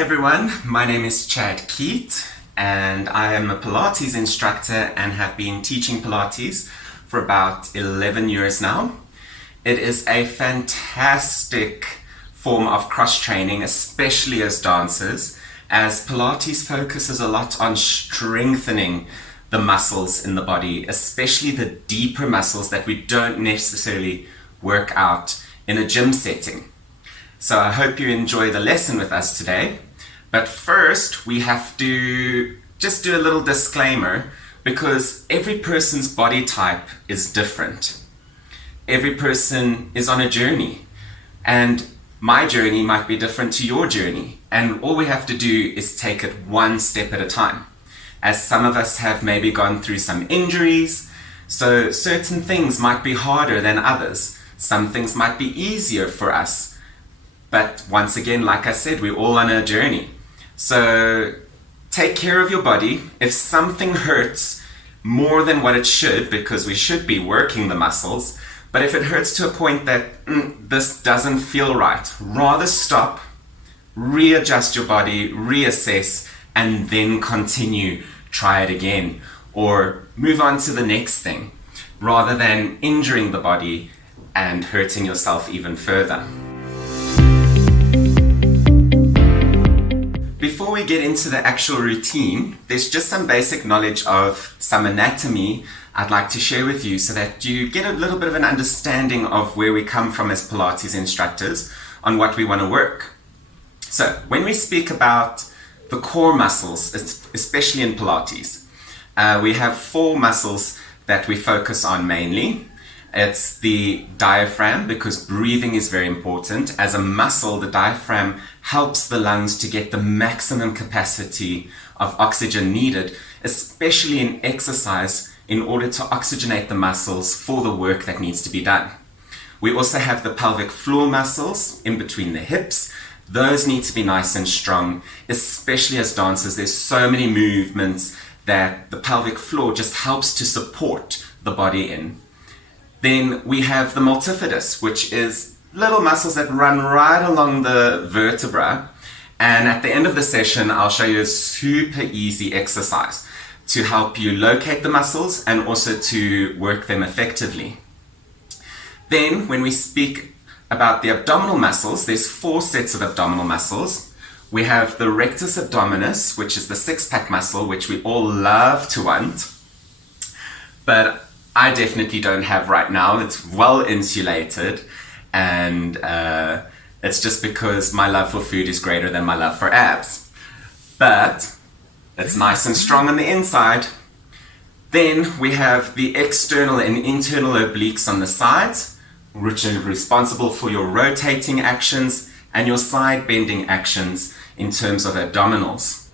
everyone, my name is Keet and I am a Pilates instructor and have been teaching Pilates for about 11 years now. It is a fantastic form of cross-training, especially as dancers, as Pilates focuses a lot on strengthening the muscles in the body, especially the deeper muscles that we don't necessarily work out in a gym setting. So I hope you enjoy the lesson with us today. But first, we have to just do a little disclaimer because every person's body type is different. Every person is on a journey, and my journey might be different to your journey. And all we have to do is take it one step at a time. As some of us have maybe gone through some injuries, so certain things might be harder than others. Some things might be easier for us. But once again, like I said, we're all on a journey. So take care of your body. If something hurts more than what it should, because we should be working the muscles, but if it hurts to a point that this doesn't feel right, rather stop, readjust your body, reassess, and then continue, try it again, or move on to the next thing, rather than injuring the body and hurting yourself even further. Before we get into the actual routine, there's just some basic knowledge of some anatomy I'd like to share with you so that you get a little bit of an understanding of where we come from as Pilates instructors on what we want to work. So when we speak about the core muscles, especially in Pilates, we have 4 muscles that we focus on mainly. It's the diaphragm, because breathing is very important. As a muscle, the diaphragm helps the lungs to get the maximum capacity of oxygen needed, especially in exercise, in order to oxygenate the muscles for the work that needs to be done. We also have the pelvic floor muscles in between the hips. Those need to be nice and strong, especially as dancers. There's so many movements that the pelvic floor just helps to support the body in. Then we have the multifidus, which is little muscles that run right along the vertebra. And at the end of the session, I'll show you a super easy exercise to help you locate the muscles and also to work them effectively. Then when we speak about the abdominal muscles, there's 4 sets of abdominal muscles. We have the rectus abdominis, which is the six-pack muscle, which we all love to want. But I definitely don't have right now. It's well insulated, and it's just because my love for food is greater than my love for abs. But it's nice and strong on the inside. Then we have the external and internal obliques on the sides, which are responsible for your rotating actions and your side bending actions in terms of abdominals.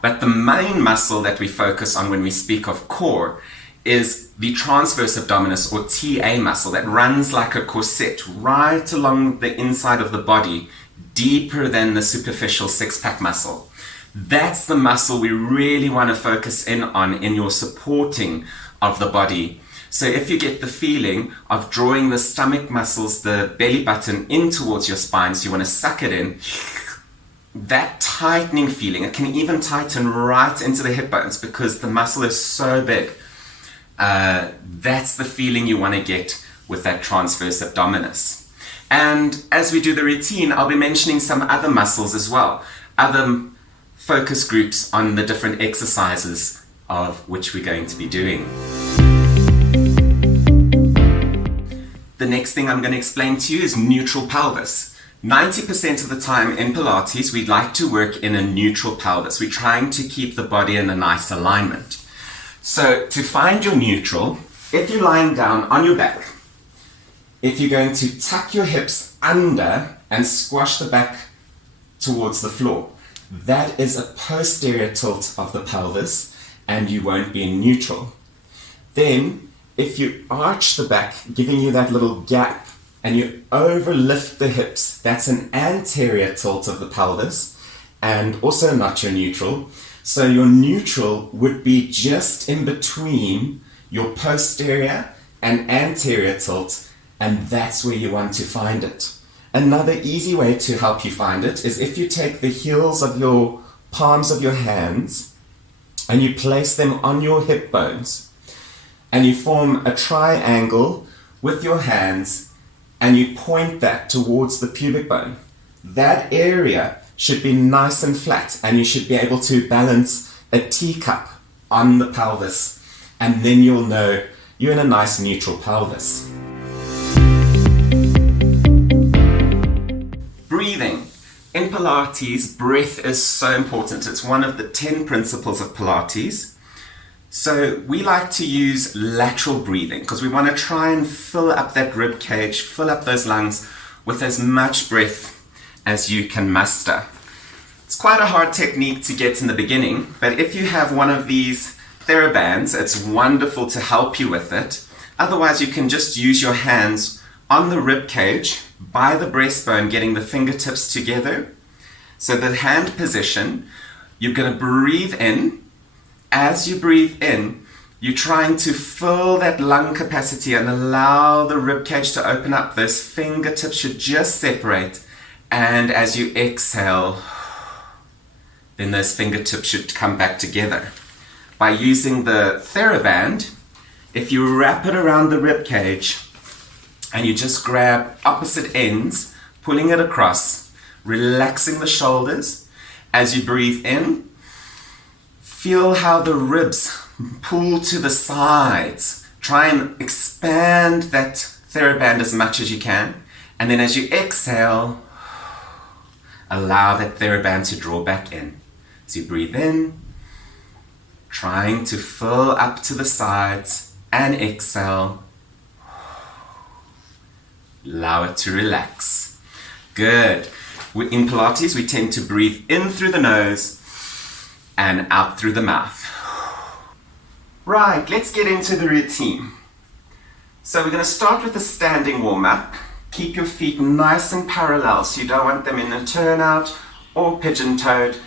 But the main muscle that we focus on when we speak of core is the transverse abdominis, or TA muscle, that runs like a corset right along the inside of the body, deeper than the superficial six-pack muscle. That's the muscle we really want to focus in on in your supporting of the body. So if you get the feeling of drawing the stomach muscles, the belly button in towards your spine, so you want to suck it in, that tightening feeling, it can even tighten right into the hip bones because the muscle is so big. That's the feeling you want to get with that transverse abdominis. And as we do the routine, I'll be mentioning some other muscles as well, other focus groups on the different exercises of which we're going to be doing. The next thing I'm going to explain to you is neutral pelvis. 90% of the time in Pilates, we like to work in a neutral pelvis. We're trying to keep the body in a nice alignment. So to find your neutral, if you're lying down on your back, if you're going to tuck your hips under and squash the back towards the floor, that is a posterior tilt of the pelvis and you won't be in neutral. Then if you arch the back, giving you that little gap, and you overlift the hips, that's an anterior tilt of the pelvis and also not your neutral. So your neutral would be just in between your posterior and anterior tilt, and that's where you want to find it. Another easy way to help you find it is if you take the heels of your palms of your hands and you place them on your hip bones and you form a triangle with your hands and you point that towards the pubic bone. That area should be nice and flat and you should be able to balance a teacup on the pelvis, and then you'll know you're in a nice neutral pelvis. Breathing. In Pilates, breath is so important. It's one of the 10 principles of Pilates. So we like to use lateral breathing because we want to try and fill up that rib cage, fill up those lungs with as much breath as you can muster. It's quite a hard technique to get in the beginning, but if you have one of these TheraBands, it's wonderful to help you with it. Otherwise, you can just use your hands on the rib cage by the breastbone, getting the fingertips together. So the hand position, you're going to breathe in. As you breathe in, you're trying to fill that lung capacity and allow the rib cage to open up. Those fingertips should just separate. And as you exhale, then those fingertips should come back together. By using the TheraBand, if you wrap it around the rib cage and you just grab opposite ends, pulling it across, relaxing the shoulders. As you breathe in, feel how the ribs pull to the sides. Try and expand that TheraBand as much as you can. And then as you exhale, allow that TheraBand to draw back in. As you breathe in, trying to fill up to the sides, and exhale. Allow it to relax. Good. In Pilates, we tend to breathe in through the nose and out through the mouth. Right, let's get into the routine. So we're going to start with a standing warm-up. Keep your feet nice and parallel, so you don't want them in a turnout or pigeon-toed.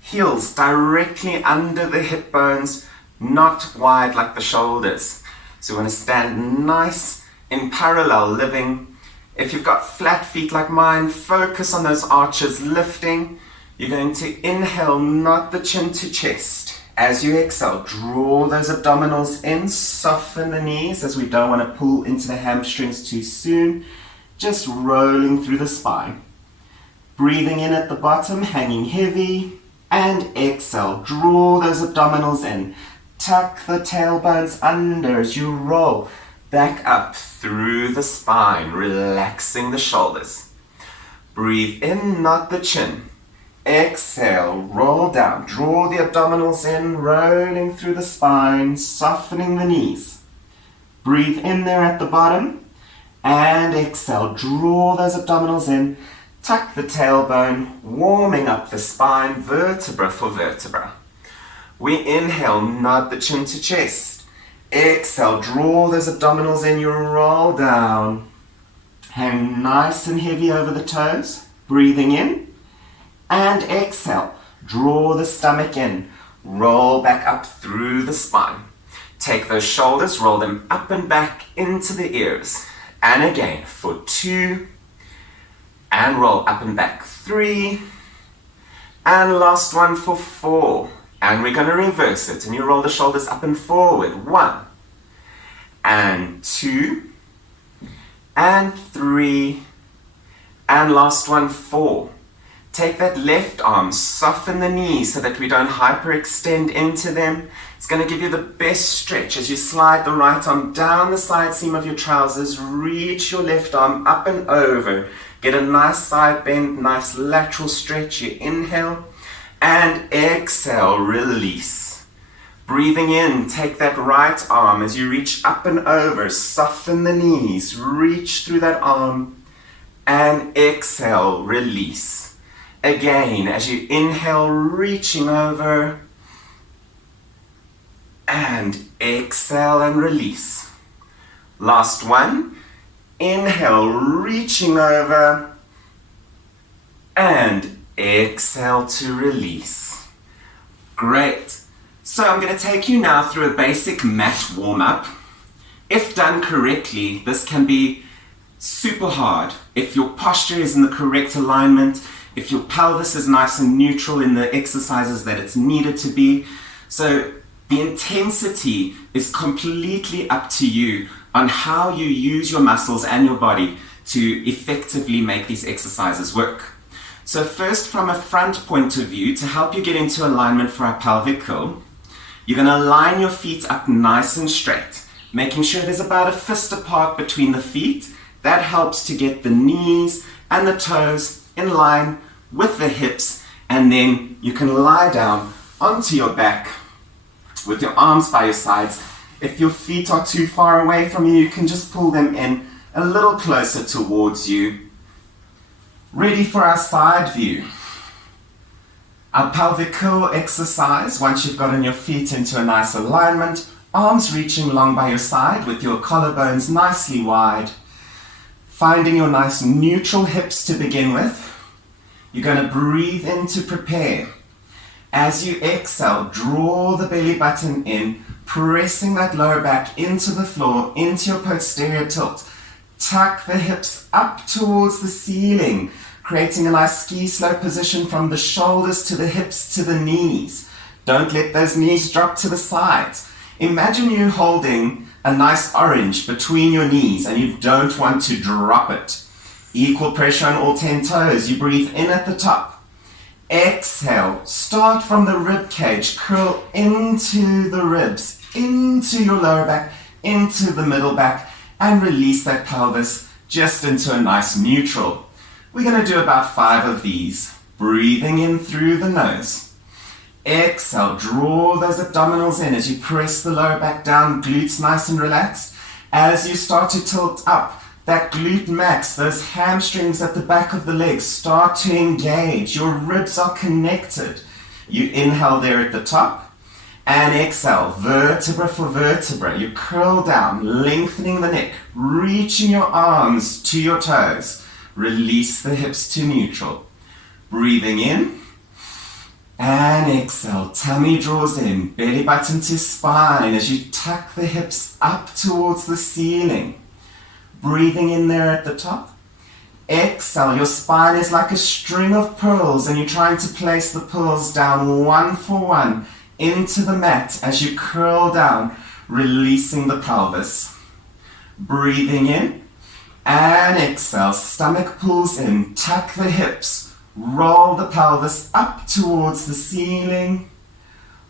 Heels directly under the hip bones, not wide like the shoulders. So we want to stand nice in parallel living. If you've got flat feet like mine, focus on those arches lifting. You're going to inhale, not the chin to chest. As you exhale, draw those abdominals in, soften the knees as we don't want to pull into the hamstrings too soon. Just rolling through the spine. Breathing in at the bottom, hanging heavy. And exhale, draw those abdominals in. Tuck the tailbones under as you roll back up through the spine, relaxing the shoulders. Breathe in, not the chin. Exhale, roll down, draw the abdominals in, rolling through the spine, softening the knees. Breathe in there at the bottom, and exhale, draw those abdominals in, tuck the tailbone, warming up the spine, vertebra for vertebra. We inhale, nod the chin to chest. Exhale, draw those abdominals in, you roll down. Hang nice and heavy over the toes, breathing in. And exhale, draw the stomach in, roll back up through the spine. Take those shoulders, roll them up and back into the ears. And again, for 2, and roll up and back 3, and last one for 4. And we're going to reverse it, and you roll the shoulders up and forward. 1, and 2, and 3, and last one, 4. Take that left arm, soften the knees so that we don't hyperextend into them. It's going to give you the best stretch as you slide the right arm down the side seam of your trousers, reach your left arm up and over. Get a nice side bend, nice lateral stretch. You inhale and exhale, release. Breathing in, take that right arm as you reach up and over, soften the knees, reach through that arm and exhale, release. Again, as you inhale, reaching over, and exhale and release. Last one, inhale, reaching over, and exhale to release. Great. So I'm going to take you now through a basic mat warm-up. If done correctly, this can be super hard. If your posture is in the correct alignment, if your pelvis is nice and neutral in the exercises that it's needed to be. So the intensity is completely up to you on how you use your muscles and your body to effectively make these exercises work. So first, from a front point of view, to help you get into alignment for our pelvic curl, you're going to line your feet up nice and straight, making sure there's about a fist apart between the feet. That helps to get the knees and the toes in line with the hips, and then you can lie down onto your back with your arms by your sides. If your feet are too far away from you, you can just pull them in a little closer towards you. Ready for our side view. Our pelvic curl exercise, once you've gotten your feet into a nice alignment, arms reaching long by your side with your collarbones nicely wide. Finding your nice neutral hips to begin with. You're going to breathe in to prepare. As you exhale, draw the belly button in, pressing that lower back into the floor, into your posterior tilt. Tuck the hips up towards the ceiling, creating a nice ski slope position from the shoulders to the hips to the knees. Don't let those knees drop to the sides. Imagine you holding a nice orange between your knees and you don't want to drop it. Equal pressure on all 10 toes. You breathe in at the top. Exhale. Start from the rib cage. Curl into the ribs, into your lower back, into the middle back, and release that pelvis just into a nice neutral. We're going to do about 5 of these. Breathing in through the nose. Exhale. Draw those abdominals in as you press the lower back down, glutes nice and relaxed. As you start to tilt up, that glute max, those hamstrings at the back of the legs start to engage. Your ribs are connected. You inhale there at the top and exhale, vertebra for vertebra. You curl down, lengthening the neck, reaching your arms to your toes. Release the hips to neutral. Breathing in and exhale. Tummy draws in, belly button to spine as you tuck the hips up towards the ceiling. Breathing in there at the top. Exhale, your spine is like a string of pearls and you're trying to place the pearls down one for one into the mat as you curl down, releasing the pelvis. Breathing in and exhale, stomach pulls in, tuck the hips, roll the pelvis up towards the ceiling.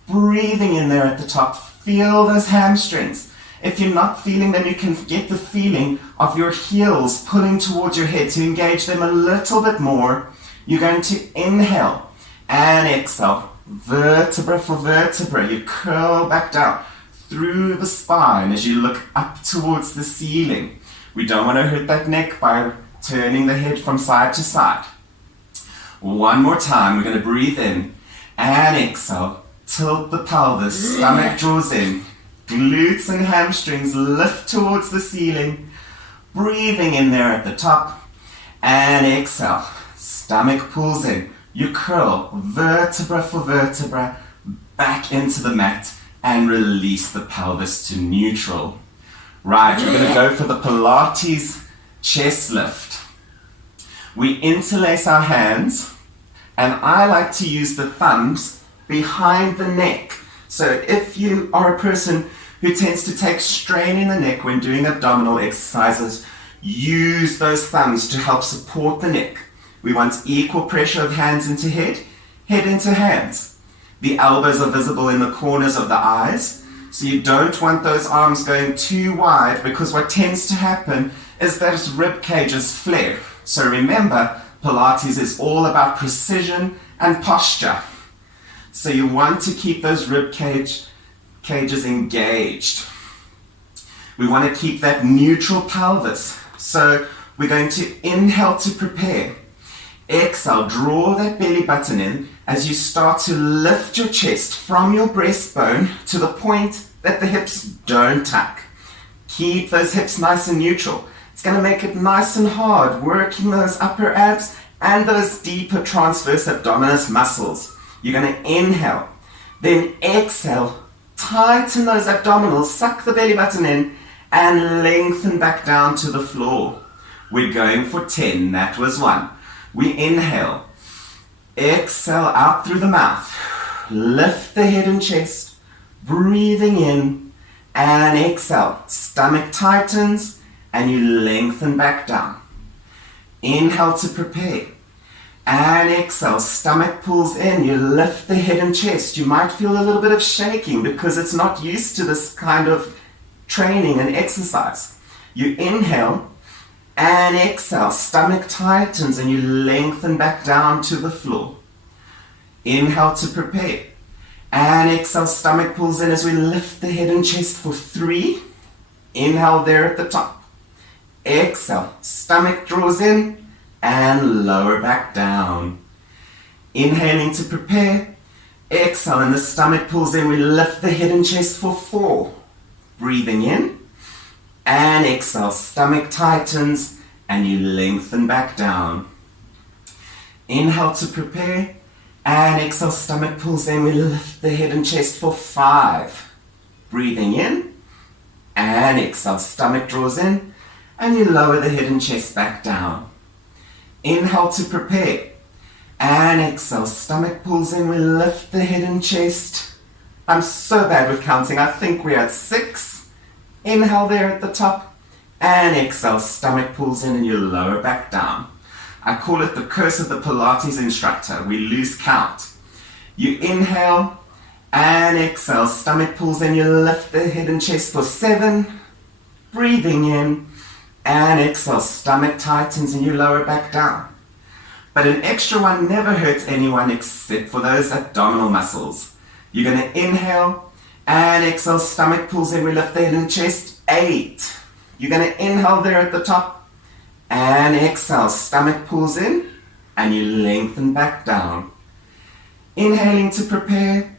Breathing in there at the top, feel those hamstrings. If you're not feeling them, you can get the feeling of your heels pulling towards your head to engage them a little bit more. You're going to inhale and exhale, vertebra for vertebra. You curl back down through the spine as you look up towards the ceiling. We don't want to hurt that neck by turning the head from side to side. One more time, we're going to breathe in and exhale. Tilt the pelvis, stomach draws in. Glutes and hamstrings lift towards the ceiling. Breathing in there at the top. And exhale. Stomach pulls in. You curl vertebra for vertebra back into the mat and release the pelvis to neutral. Right, we're going to go for the Pilates chest lift. We interlace our hands and I like to use the thumbs behind the neck. So if you are a person who tends to take strain in the neck when doing abdominal exercises, use those thumbs to help support the neck. We want equal pressure of hands into head, head into hands. The elbows are visible in the corners of the eyes, so you don't want those arms going too wide because what tends to happen is that rib cages flare. So remember, Pilates is all about precision and posture. So you want to keep those rib cages engaged. We want to keep that neutral pelvis. So we're going to inhale to prepare. Exhale, draw that belly button in as you start to lift your chest from your breastbone to the point that the hips don't tuck. Keep those hips nice and neutral. It's going to make it nice and hard, working those upper abs and those deeper transverse abdominis muscles. You're going to inhale, then exhale, tighten those abdominals, suck the belly button in, and lengthen back down to the floor. We're going for 10. That was 1. We inhale. Exhale out through the mouth. Lift the head and chest. Breathing in and exhale. Stomach tightens and you lengthen back down. Inhale to prepare. And exhale, stomach pulls in, you lift the head and chest. You might feel a little bit of shaking because it's not used to this kind of training and exercise. You inhale and exhale, stomach tightens and you lengthen back down to the floor. Inhale to prepare. And exhale, stomach pulls in as we lift the head and chest for 3. Inhale there at the top. Exhale, stomach draws in and lower back down. Inhaling to prepare. Exhale and the stomach pulls in. We lift the head and chest for 4. Breathing in and exhale. Stomach tightens and you lengthen back down. Inhale to prepare and exhale. Stomach pulls in. We lift the head and chest for 5. Breathing in and exhale. Stomach draws in and you lower the head and chest back down. Inhale to prepare and exhale, stomach pulls in, we lift the head and chest. I'm so bad with counting, I think we're at 6. Inhale there at the top and exhale, stomach pulls in and you lower back down. I call it the curse of the Pilates instructor, we lose count. You inhale and exhale, stomach pulls in, you lift the head and chest for 7. Breathing in. And exhale, stomach tightens and you lower back down. But an extra one never hurts anyone except for those abdominal muscles. You're going to inhale and exhale, stomach pulls in, we lift the head and chest, 8. You're going to inhale there at the top and exhale, stomach pulls in and you lengthen back down. Inhaling to prepare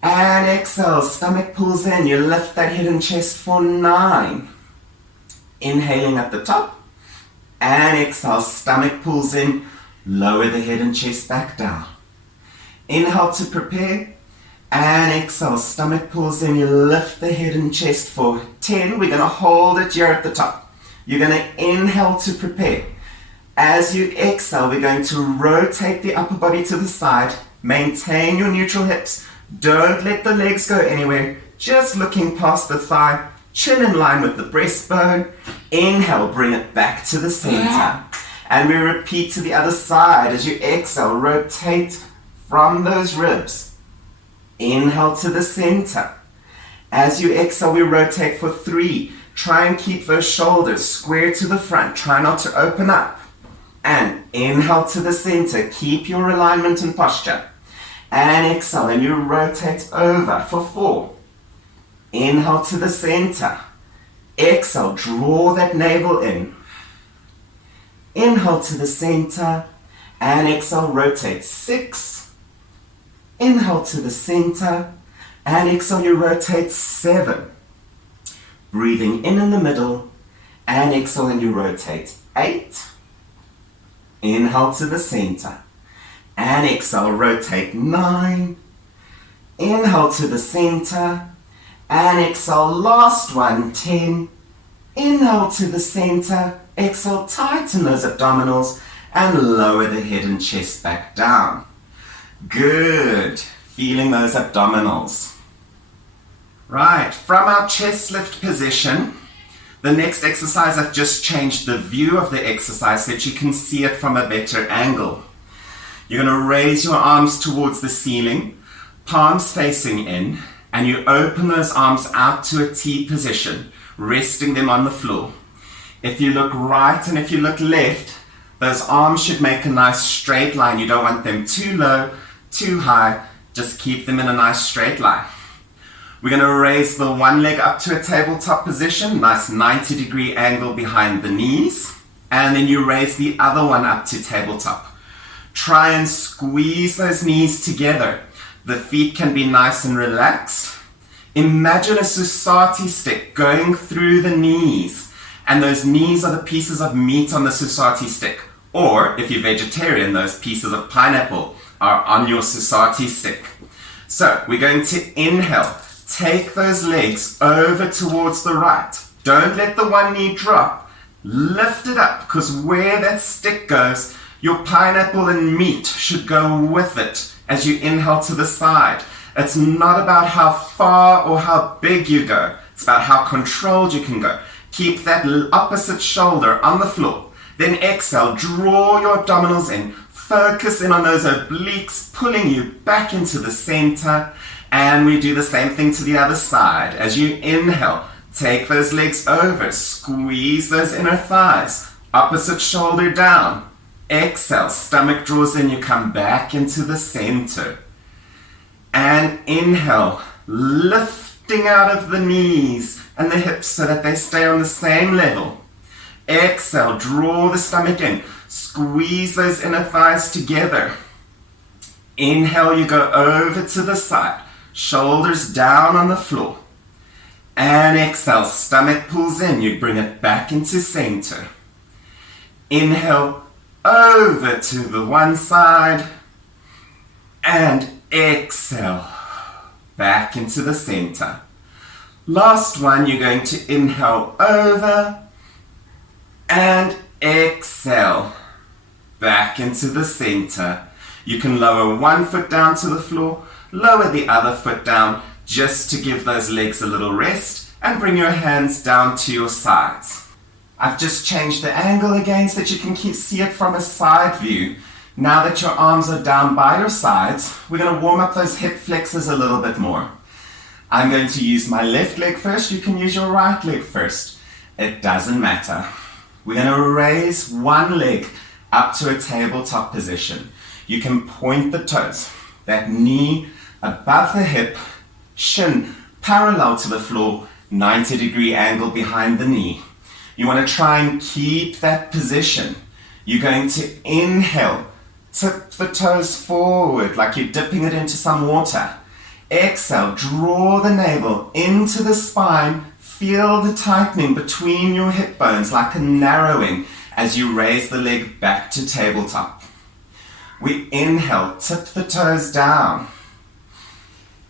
and exhale, stomach pulls in, you lift that head and chest for 9. Inhaling at the top and exhale, stomach pulls in, lower the head and chest back down. Inhale to prepare and exhale, stomach pulls in, you lift the head and chest for 10. We're going to hold it here at the top. You're going to inhale to prepare. As you exhale, we're going to rotate the upper body to the side. Maintain your neutral hips. Don't let the legs go anywhere. Just looking past the thigh. Chin in line with the breastbone. Inhale, bring it back to the center. And we repeat to the other side. As you exhale, rotate from those ribs. Inhale to the center. As you exhale, we rotate for 3. Try and keep those shoulders square to the front. Try not to open up. And inhale to the center. Keep your alignment and posture. And exhale, and you rotate over for 4. Inhale to the center. Exhale, draw that navel in. Inhale to the center. And exhale, rotate 6. Inhale to the center. And exhale, you rotate 7. Breathing in the middle. And exhale, and you rotate 8. Inhale to the center. And exhale, rotate 9. Inhale to the center. And exhale, last one, 10. Inhale to the center. Exhale, tighten those abdominals and lower the head and chest back down. Good. Feeling those abdominals. Right, from our chest lift position, the next exercise, I've just changed the view of the exercise so that you can see it from a better angle. You're going to raise your arms towards the ceiling, palms facing in, and you open those arms out to a T position, resting them on the floor. If you look right and if you look left, those arms should make a nice straight line. You don't want them too low, too high. Just keep them in a nice straight line. We're going to raise the one leg up to a tabletop position, nice 90-degree angle behind the knees, and then you raise the other one up to tabletop. Try and squeeze those knees together. The feet can be nice and relaxed. Imagine a Susati stick going through the knees, and those knees are the pieces of meat on the Susati stick. Or, if you're vegetarian, those pieces of pineapple are on your Susati stick. So, we're going to inhale. Take those legs over towards the right. Don't let the one knee drop. Lift it up, because where that stick goes, your pineapple and meat should go with it as you inhale to the side. It's not about how far or how big you go. It's about how controlled you can go. Keep that opposite shoulder on the floor. Then exhale, draw your abdominals in. Focus in on those obliques, pulling you back into the center. And we do the same thing to the other side. As you inhale, take those legs over. Squeeze those inner thighs. Opposite shoulder down. Exhale, stomach draws in. You come back into the center. And inhale, lifting out of the knees and the hips so that they stay on the same level. Exhale, draw the stomach in. Squeeze those inner thighs together. Inhale, you go over to the side. Shoulders down on the floor. And exhale, stomach pulls in. You bring it back into center. Inhale, over to the one side. And exhale, back into the center. Last one, you're going to inhale over and exhale, back into the center. You can lower one foot down to the floor, lower the other foot down, just to give those legs a little rest, and bring your hands down to your sides. I've just changed the angle again so that you can see it from a side view. Now that your arms are down by your sides, we're going to warm up those hip flexors a little bit more. I'm going to use my left leg first. You can use your right leg first. It doesn't matter. We're going to raise one leg up to a tabletop position. You can point the toes, that knee above the hip, shin parallel to the floor, 90-degree angle behind the knee. You want to try and keep that position. You're going to inhale, tip the toes forward like you're dipping it into some water. Exhale, draw the navel into the spine. Feel the tightening between your hip bones like a narrowing as you raise the leg back to tabletop. We inhale, tip the toes down.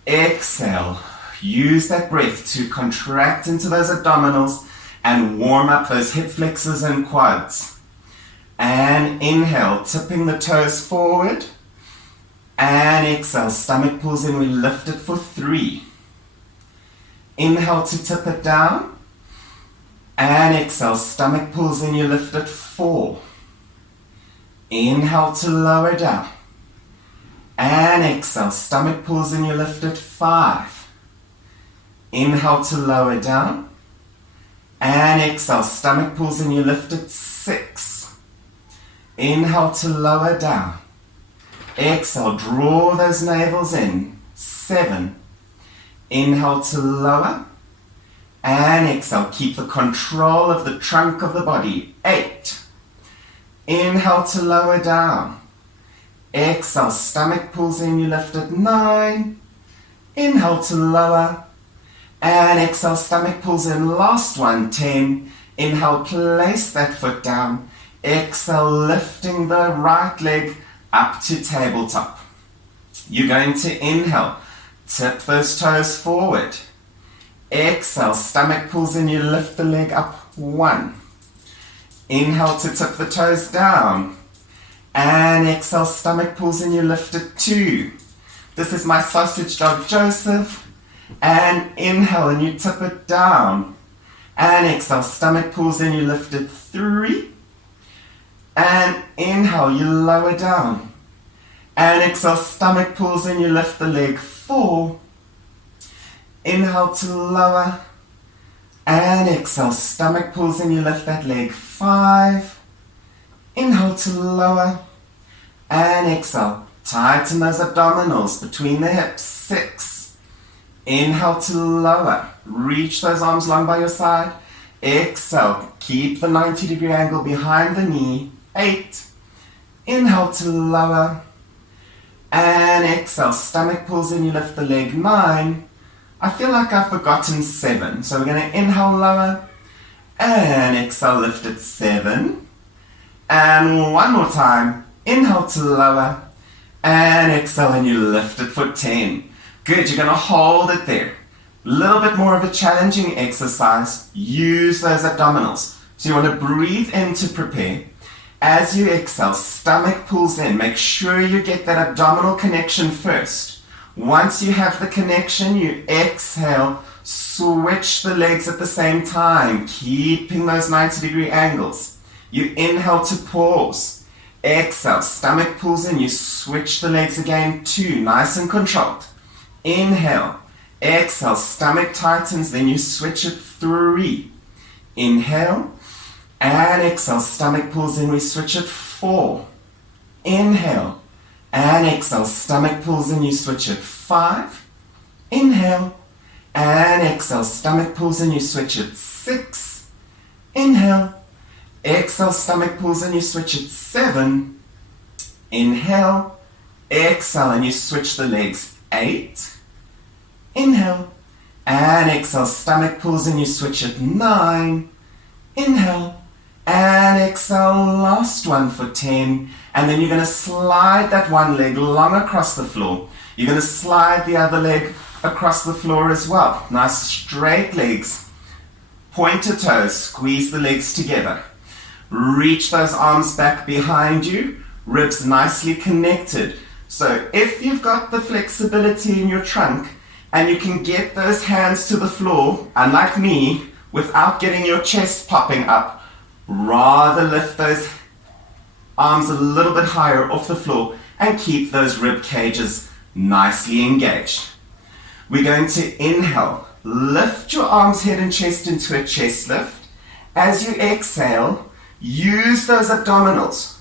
Exhale, use that breath to contract into those abdominals and warm up those hip flexors and quads. And inhale, tipping the toes forward. And exhale, stomach pulls in, we lift it for 3. Inhale to tip it down. And exhale, stomach pulls in, you lift it 4. Inhale to lower down. And exhale, stomach pulls in, you lift it 5. Inhale to lower down. And exhale, stomach pulls in, you lift it 6. Inhale to lower down. Exhale, draw those navels in. 7. Inhale to lower. And exhale, keep the control of the trunk of the body. 8. Inhale to lower down. Exhale, stomach pulls in, you lift it. 9. Inhale to lower. And exhale, stomach pulls in. Last one, 10. Inhale, place that foot down. Exhale, lifting the right leg up to tabletop. You're going to inhale, tip those toes forward. Exhale, stomach pulls in, you lift the leg up. 1. Inhale to tip the toes down. And exhale, stomach pulls in, you lift it. 2. This is my sausage dog, Joseph. And inhale, and you tip it down. And exhale, stomach pulls in, you lift it. 3. And inhale, you lower down. And exhale, stomach pulls in, you lift the leg. 4. Inhale to lower. And exhale, stomach pulls in, you lift that leg. 5. Inhale to lower. And exhale, tighten those abdominals between the hips. 6. Inhale to lower. Reach those arms long by your side. Exhale, keep the 90-degree angle behind the knee. 8. Inhale to lower. And exhale, stomach pulls in, you lift the leg. 9. I feel like I've forgotten 7. So we're going to inhale, lower. And exhale, lift it. 7. And one more time. Inhale to lower. And exhale, and you lift it for 10. Good, you're going to hold it there. A little bit more of a challenging exercise. Use those abdominals. So you want to breathe in to prepare. As you exhale, stomach pulls in. Make sure you get that abdominal connection first. Once you have the connection, you exhale, switch the legs at the same time, keeping those 90-degree angles. You inhale to pause. Exhale, stomach pulls in, you switch the legs again, 2, nice and controlled. Inhale, exhale, stomach tightens, then you switch it, 3. Inhale, and exhale, stomach pulls in, we switch it, 4. Inhale, and exhale, stomach pulls in, you switch it, 5. Inhale, and exhale, stomach pulls in, you switch it, 6. Inhale, exhale, stomach pulls in, you switch it, 7. Inhale, exhale, and you switch the legs, 8. Inhale, and exhale, stomach pulls in, you switch it, 9. Inhale, and exhale, last one for 10. And then you're going to slide that one leg long across the floor. You're going to slide the other leg across the floor as well. Nice straight legs. Pointed toes, squeeze the legs together. Reach those arms back behind you, ribs nicely connected. So if you've got the flexibility in your trunk and you can get those hands to the floor, unlike me, without getting your chest popping up, rather lift those arms a little bit higher off the floor and keep those rib cages nicely engaged. We're going to inhale, lift your arms, head and chest into a chest lift. As you exhale, use those abdominals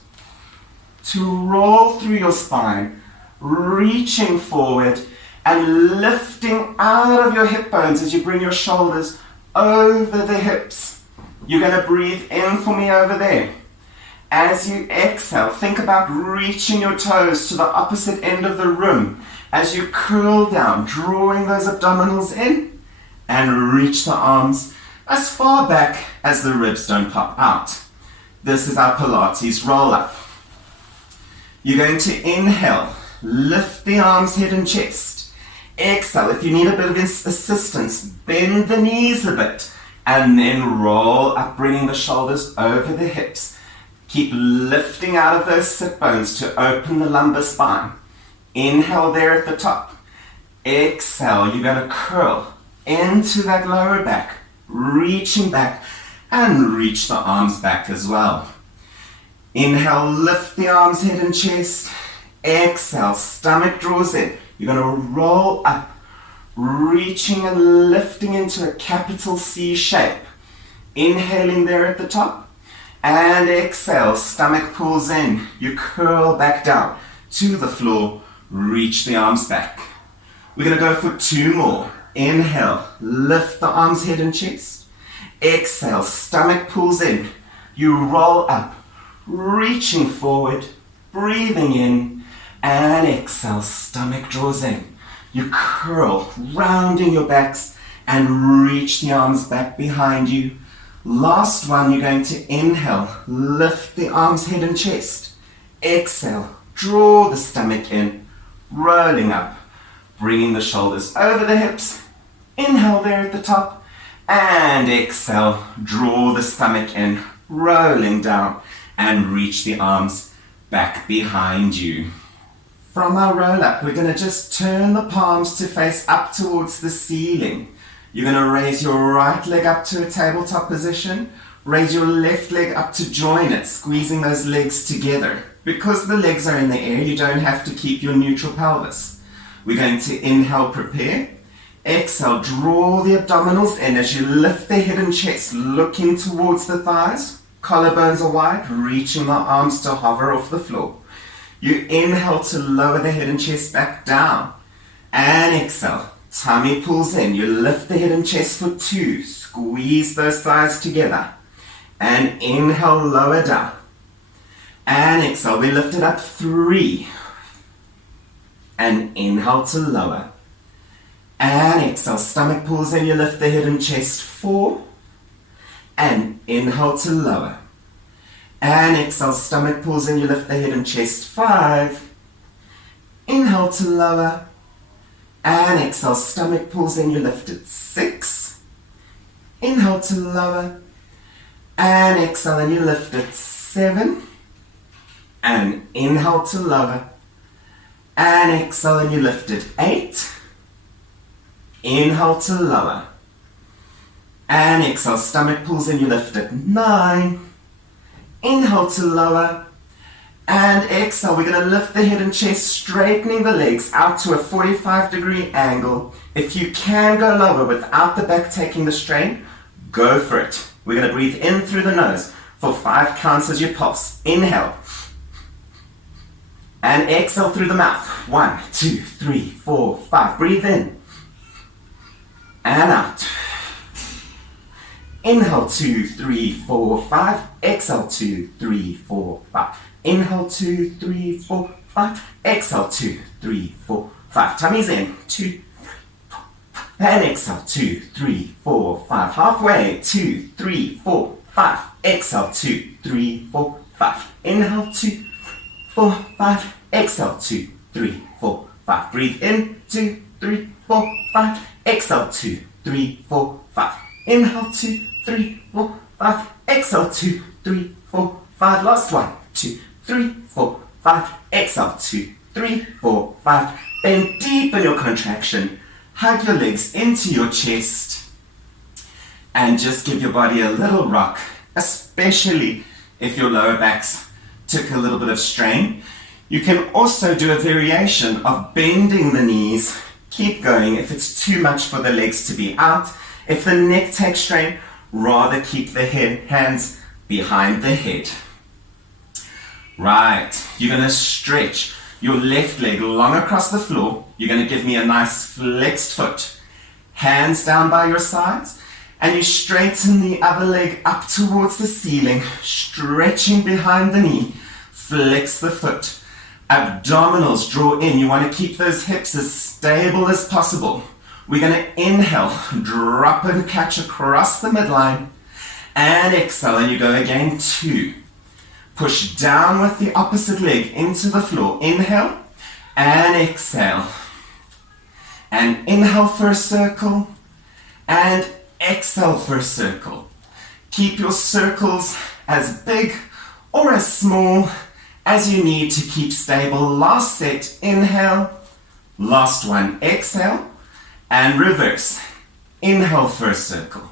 to roll through your spine, reaching forward and lifting out of your hip bones as you bring your shoulders over the hips. You're going to breathe in for me over there. As you exhale, think about reaching your toes to the opposite end of the room as you curl down, drawing those abdominals in and reach the arms as far back as the ribs don't pop out. This is our Pilates roll up. You're going to inhale, lift the arms, head and chest. Exhale, if you need a bit of assistance, bend the knees a bit and then roll up, bringing the shoulders over the hips. Keep lifting out of those sit bones to open the lumbar spine. Inhale there at the top. Exhale, you're going to curl into that lower back, reaching back and reach the arms back as well. Inhale, lift the arms, head and chest. Exhale, stomach draws in. You're going to roll up, reaching and lifting into a capital C shape. Inhaling there at the top. And exhale, stomach pulls in. You curl back down to the floor, reach the arms back. We're going to go for 2 more. Inhale, lift the arms, head and chest. Exhale, stomach pulls in. You roll up, reaching forward, breathing in, and exhale, stomach draws in. You curl, rounding your backs, and reach the arms back behind you. Last one, you're going to inhale, lift the arms, head and chest. Exhale, draw the stomach in, rolling up, bringing the shoulders over the hips. Inhale there at the top, and exhale, draw the stomach in, rolling down, and reach the arms back behind you. From our roll up, we're going to just turn the palms to face up towards the ceiling. You're going to raise your right leg up to a tabletop position, raise your left leg up to join it, squeezing those legs together. Because the legs are in the air, you don't have to keep your neutral pelvis. We're going to inhale, prepare. Exhale, draw the abdominals in as you lift the head and chest, looking towards the thighs. Collarbones are wide, reaching the arms to hover off the floor. You inhale to lower the head and chest back down. And exhale, tummy pulls in. You lift the head and chest for 2. Squeeze those thighs together. And inhale, lower down. And exhale, we lift it up 3. And inhale to lower. And exhale, stomach pulls in. You lift the head and chest 4. And inhale to lower. And exhale, stomach pulls in, you lift the head and chest 5. Inhale to lower. And exhale, stomach pulls in, you lift it 6. Inhale to lower. And exhale, and you lift it. 7. And inhale to lower. And exhale, and you lift it. 8. Inhale to lower. And exhale, stomach pulls and you lift it. 9. Inhale to lower. And exhale, we're going to lift the head and chest, straightening the legs out to a 45-degree angle. If you can go lower without the back taking the strain, go for it. We're going to breathe in through the nose for 5 counts as you pulse. Inhale. And exhale through the mouth. 1, 2, 3, 4, 5. Breathe in. And out. Inhale, 2, 3, 4, 5. Exhale, 2, 3, 4, 5. Inhale, 2, 3, 4, 5. Exhale, 2, 3, 4, 5. Tummy's in. 2, 3, 4, 5. And exhale, 2, 3, 4, 5. Halfway. 2, 3, 4, 5. Exhale, 2, 3, 4, 5. Inhale, 2, 4, 5. Exhale, 2, 3, 4, 5. Breathe in. 2, 3, 4, 5. Exhale, 2, 3, 4, 5. Inhale, 2, 3, 4, 5. Exhale, 2, 3, 4, 5. Last one. 2, 3, 4, 5. Exhale, 2, 3, 4, 5. Bend deep in your contraction. Hug your legs into your chest. And just give your body a little rock, especially if your lower backs took a little bit of strain. You can also do a variation of bending the knees. Keep going if it's too much for the legs to be out. If the neck takes strain, rather keep the hands behind the head. Right, you're going to stretch your left leg long across the floor. You're going to give me a nice flexed foot. Hands down by your sides. And you straighten the other leg up towards the ceiling, stretching behind the knee. Flex the foot. Abdominals draw in. You want to keep those hips as stable as possible. We're going to inhale, drop and catch across the midline. And exhale, and you go again. 2. Push down with the opposite leg into the floor. Inhale and exhale. And inhale for a circle. And exhale for a circle. Keep your circles as big or as small as you need to keep stable. Last set, inhale. Last one, exhale. And reverse. Inhale for a circle.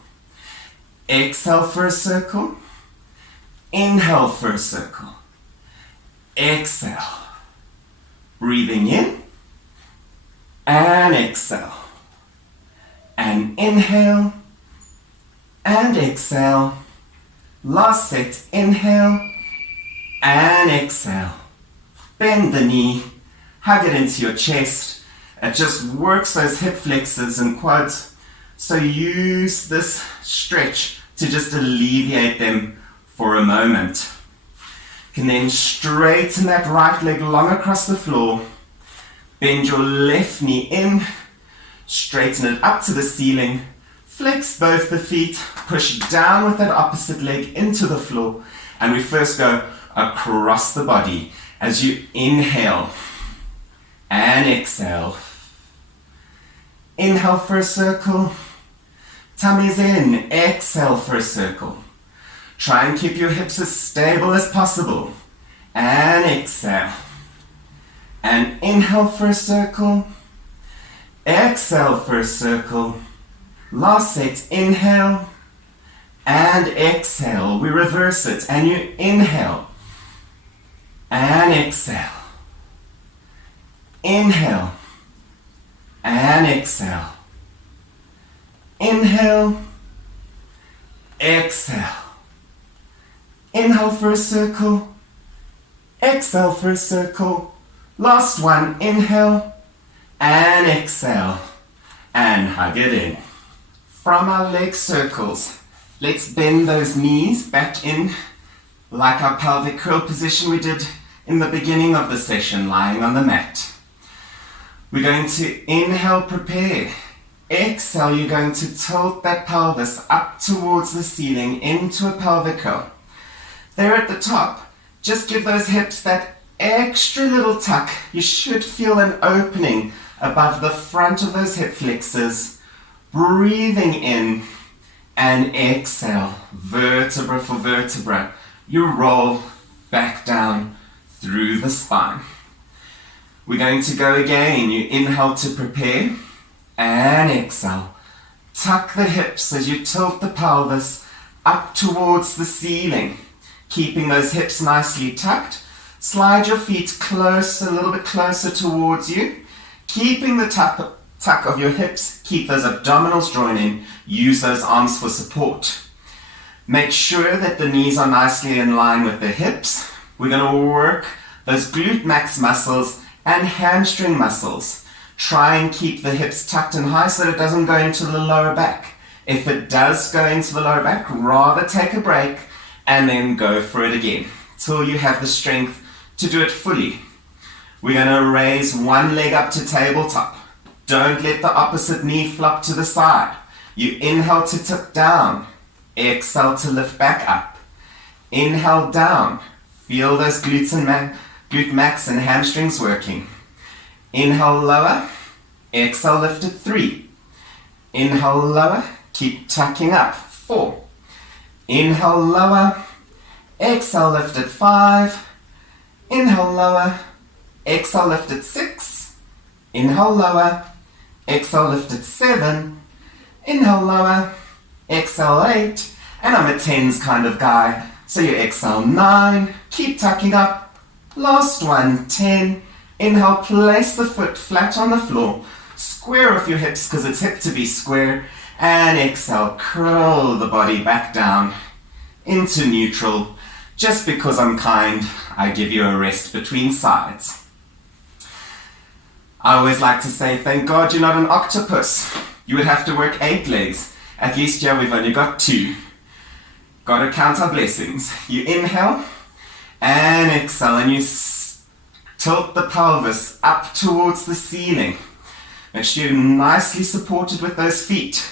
Exhale for a circle. Inhale for a circle. Exhale. Breathing in. And exhale. And inhale. And exhale. Last set, inhale. And exhale. Bend the knee. Hug it into your chest. It just works those hip flexors and quads. So use this stretch to just alleviate them for a moment. You can then straighten that right leg long across the floor. Bend your left knee in. Straighten it up to the ceiling. Flex both the feet. Push down with that opposite leg into the floor. And we first go across the body as you inhale and exhale. Inhale for a circle. Tummy's in. Exhale for a circle. Try and keep your hips as stable as possible. And exhale. And inhale for a circle. Exhale for a circle. Last set, inhale. And exhale. We reverse it. And you inhale. And exhale. Inhale. And exhale. Inhale. Exhale. Inhale for a circle. Exhale for a circle. Last one. Inhale. And exhale. And hug it in. From our leg circles, let's bend those knees back in like our pelvic curl position we did in the beginning of the session, lying on the mat. We're going to inhale, prepare. Exhale, you're going to tilt that pelvis up towards the ceiling into a pelvic curl. There at the top, just give those hips that extra little tuck. You should feel an opening above the front of those hip flexors. Breathing in And exhale, vertebra for vertebra. You roll back down through the spine. We're going to go again. You inhale to prepare and exhale. Tuck the hips as you tilt the pelvis up towards the ceiling. Keeping those hips nicely tucked. Slide your feet close, a little bit closer towards you. Keeping the tuck of your hips. Keep those abdominals drawn in. Use those arms for support. Make sure that the knees are nicely in line with the hips. We're going to work those glute max muscles and hamstring muscles. Try and keep the hips tucked and high so that it doesn't go into the lower back. If it does go into the lower back, rather take a break and then go for it again till you have the strength to do it fully. We're going to raise one leg up to tabletop. Don't let the opposite knee flop to the side. You inhale to tip down. Exhale to lift back up. Inhale down. Feel those glute max and hamstrings working. Inhale lower. Exhale lift at 3. Inhale lower. Keep tucking up. 4. Inhale lower. Exhale lift at 5. Inhale lower. Exhale lift at 6. Inhale lower. Exhale lift at 7. Inhale lower. Exhale 8. And I'm a 10s kind of guy. So you exhale 9. Keep tucking up. Last one, 10. Inhale, place the foot flat on the floor. Square off your hips because it's hip to be square. And exhale, curl the body back down into neutral. Just because I'm kind, I give you a rest between sides. I always like to say, thank God you're not an octopus. You would have to work 8 legs. At least here we've only got 2. Got to count our blessings. You inhale and exhale and you tilt the pelvis up towards the ceiling. Make sure you're nicely supported with those feet.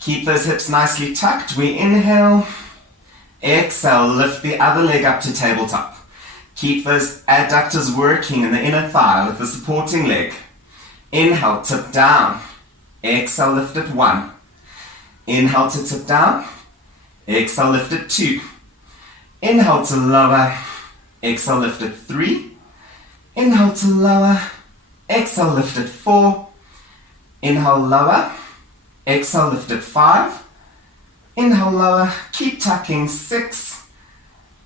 Keep those hips nicely tucked. We inhale. Exhale, lift the other leg up to tabletop. Keep those adductors working in the inner thigh with the supporting leg. Inhale, tip down. Exhale, lift at 1. Inhale to tip down. Exhale, lift at 2. Inhale to lower. Exhale, lift at 3. Inhale to lower. Exhale, lift at 4. Inhale, lower. Exhale, lift at 5. Inhale, lower. Keep tucking. 6.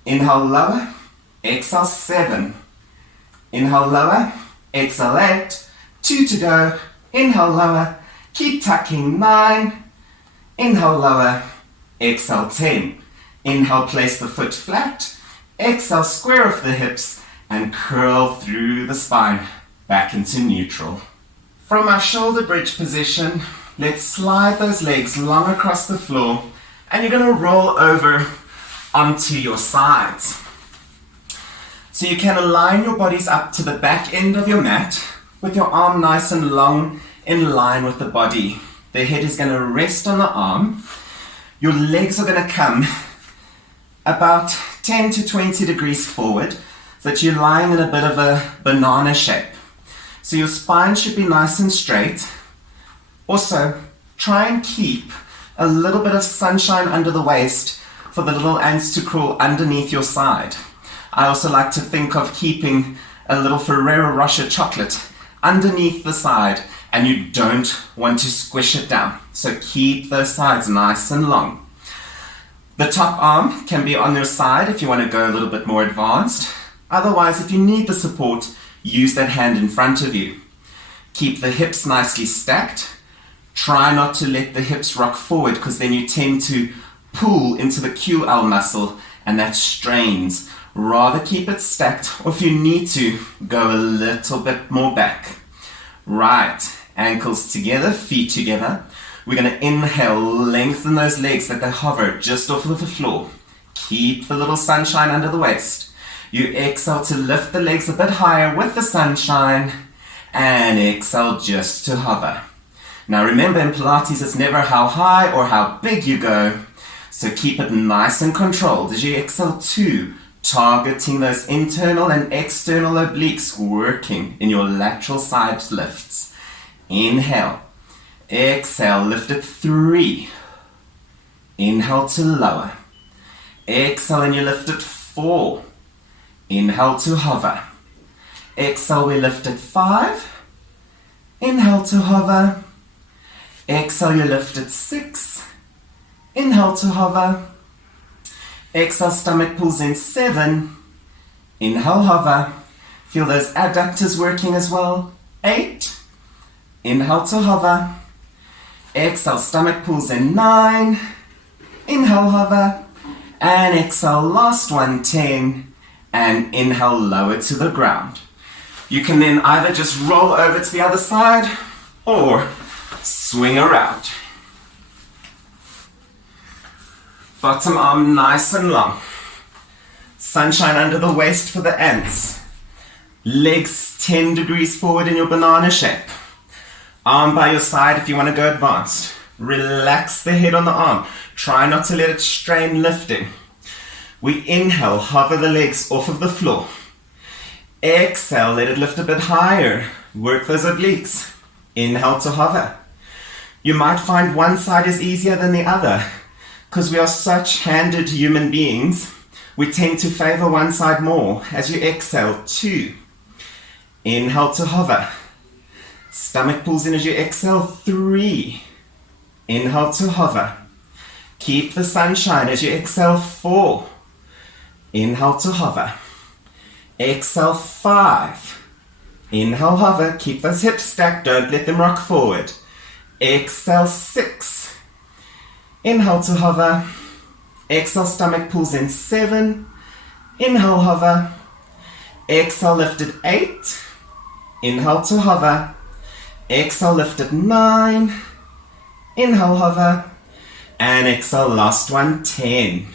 Inhale, lower. Exhale, 7. Inhale, lower. Exhale, 8. 2 to go. Inhale, lower. Keep tucking. 9. Inhale, lower. Exhale, 10. Inhale, place the foot flat. Exhale, square off the hips and curl through the spine back into neutral. From our shoulder bridge position, let's slide those legs long across the floor and you're going to roll over onto your sides. So you can align your bodies up to the back end of your mat with your arm nice and long in line with the body. The head is going to rest on the arm. Your legs are going to come about 10 to 20 degrees forward so that you're lying in a bit of a banana shape. So your spine should be nice and straight. Also, try and keep a little bit of sunshine under the waist for the little ants to crawl underneath your side. I also like to think of keeping a little Ferrero Rocher chocolate underneath the side, and you don't want to squish it down. So keep those sides nice and long. The top arm can be on your side if you want to go a little bit more advanced. Otherwise, if you need the support, use that hand in front of you. Keep the hips nicely stacked. Try not to let the hips rock forward because then you tend to pull into the QL muscle and that strains. Rather keep it stacked, or if you need to, go a little bit more back. Right, ankles together, feet together. We're going to inhale, lengthen those legs so that they hover just off of the floor. Keep the little sunshine under the waist. You exhale to lift the legs a bit higher with the sunshine, and exhale just to hover. Now remember, in Pilates, it's never how high or how big you go, so keep it nice and controlled as you exhale too, targeting those internal and external obliques working in your lateral side lifts. Inhale. Exhale, lift at 3. Inhale to lower. Exhale and you lift it 4. Inhale to hover. Exhale, we lift it 5. Inhale to hover. Exhale, you lift it 6. Inhale to hover. Exhale, stomach pulls in 7. Inhale, hover. Feel those adductors working as well. 8. Inhale to hover. Exhale, stomach pulls in 9. Inhale, hover. And exhale, last one, 10. And inhale, lower to the ground. You can then either just roll over to the other side or swing around. Bottom arm nice and long. Sunshine under the waist for the ants. Legs 10 degrees forward in your banana shape. Arm by your side if you want to go advanced. Relax the head on the arm. Try not to let it strain lifting. We inhale, hover the legs off of the floor. Exhale, let it lift a bit higher. Work those obliques. Inhale to hover. You might find one side is easier than the other. Because we are such handed human beings, we tend to favor one side more. As you exhale, 2. Inhale to hover. Stomach pulls in as you exhale, 3. Inhale to hover. Keep the sunshine as you exhale, 4. Inhale to hover. Exhale, 5. Inhale, hover. Keep those hips stacked. Don't let them rock forward. Exhale, 6. Inhale to hover. Exhale, stomach pulls in 7. Inhale, hover. Exhale, lifted 8. Inhale to hover. Exhale, lifted 9. Inhale, hover. And exhale, last one, 10.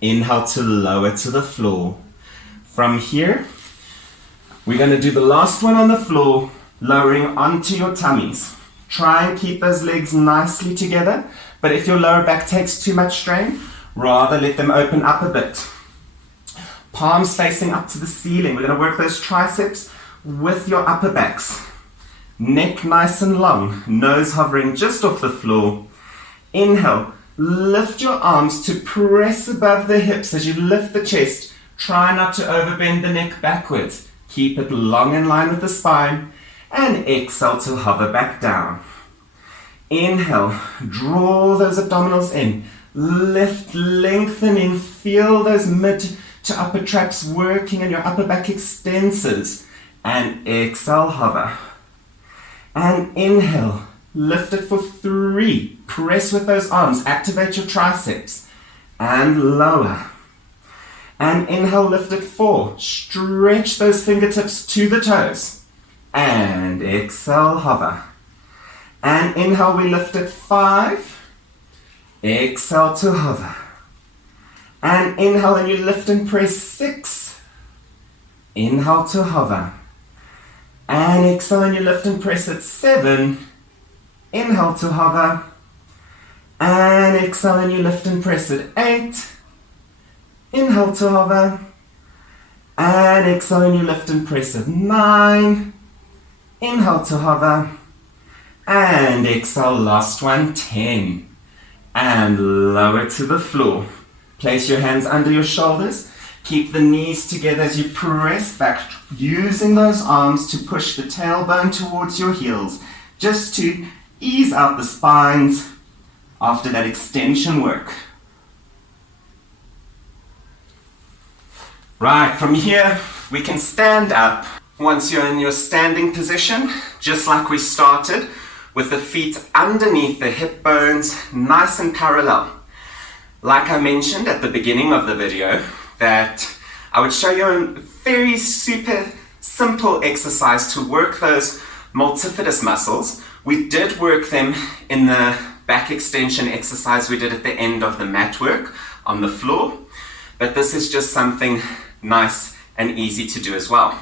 Inhale to lower to the floor. From here, we're going to do the last one on the floor, lowering onto your tummies. Try and keep those legs nicely together, but if your lower back takes too much strain, rather let them open up a bit. Palms facing up to the ceiling. We're going to work those triceps with your upper backs. Neck nice and long, nose hovering just off the floor. Inhale, lift your arms to press above the hips as you lift the chest. Try not to overbend the neck backwards. Keep it long in line with the spine. And exhale to hover back down. Inhale, draw those abdominals in. Lift, lengthen in. Feel those mid to upper traps working in your upper back extensors. And exhale, hover. And inhale, lift it for 3. Press with those arms. Activate your triceps. And lower. And inhale, lift it 4. Stretch those fingertips to the toes. And exhale, hover. And inhale, we lift it 5. Exhale to hover. And inhale, and you lift and press 6. Inhale to hover. And exhale, and you lift and press it 7. Inhale to hover. And exhale, and you lift and press it 8. Inhale to hover. And exhale, and you lift and press it 9. Inhale to hover. And exhale, last one, 10. And lower to the floor. Place your hands under your shoulders. Keep the knees together as you press back, using those arms to push the tailbone towards your heels, just to ease out the spines after that extension work. Right, from here, we can stand up. Once you're in your standing position, just like we started, with the feet underneath the hip bones, nice and parallel. Like I mentioned at the beginning of the video, that I would show you a very super simple exercise to work those multifidus muscles. We did work them in the back extension exercise we did at the end of the mat work on the floor, but this is just something nice and easy to do as well.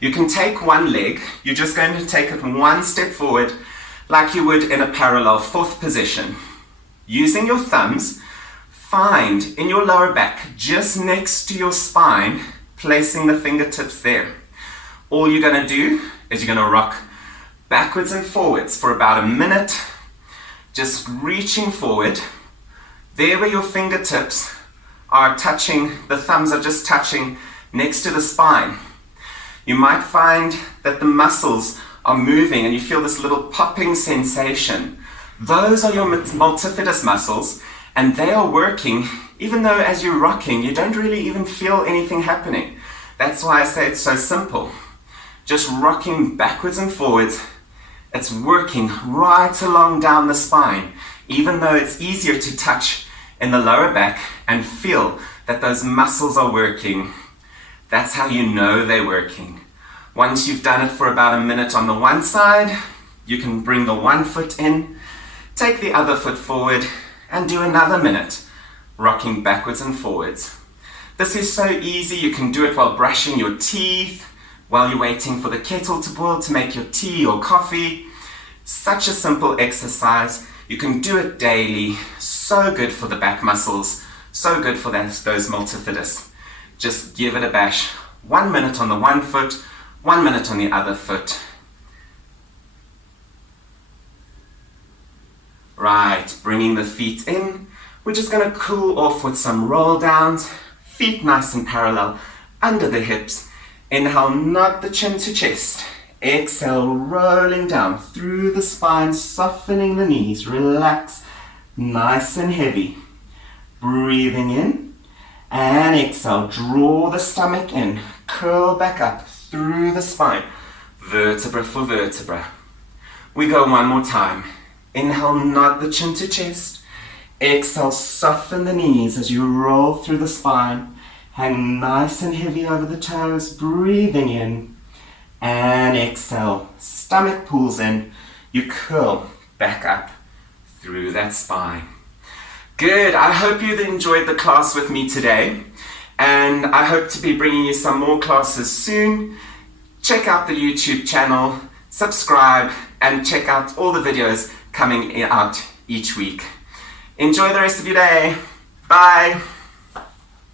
You can take one leg, you're just going to take it one step forward like you would in a parallel 4th position. Using your thumbs, find in your lower back, just next to your spine, placing the fingertips there. All you're going to do is you're going to rock backwards and forwards for about a minute, just reaching forward, There where your fingertips are touching, the thumbs are just touching next to the spine, you might find that the muscles are moving and you feel this little popping sensation. Those are your multifidus muscles, and they are working even though as you're rocking you don't really even feel anything happening. That's why I say it's so simple. Just rocking backwards and forwards, it's working right along down the spine, even though it's easier to touch in the lower back and feel that those muscles are working. That's how you know they're working. Once you've done it for about a minute on the one side, you can bring the one foot in, take the other foot forward, and do another minute, rocking backwards and forwards. This is so easy. You can do it while brushing your teeth, while you're waiting for the kettle to boil to make your tea or coffee. Such a simple exercise. You can do it daily. So good for the back muscles, so good for those multifidus. Just give it a bash. 1 minute on the one foot, 1 minute on the other foot. Right, bringing the feet in. We're just going to cool off with some roll downs. Feet nice and parallel under the hips. Inhale, nod the chin to chest. Exhale, rolling down through the spine, softening the knees. Relax, nice and heavy. Breathing in and exhale, draw the stomach in. Curl back up through the spine, vertebra for vertebra. We go one more time. Inhale, nod the chin to chest. Exhale, soften the knees as you roll through the spine. Hang nice and heavy over the toes, breathing in. And exhale, stomach pulls in. You curl back up through that spine. Good, I hope you enjoyed the class with me today. And I hope to be bringing you some more classes soon. Check out the YouTube channel, subscribe, and check out all the videos coming out each week. Enjoy the rest of your day. Bye.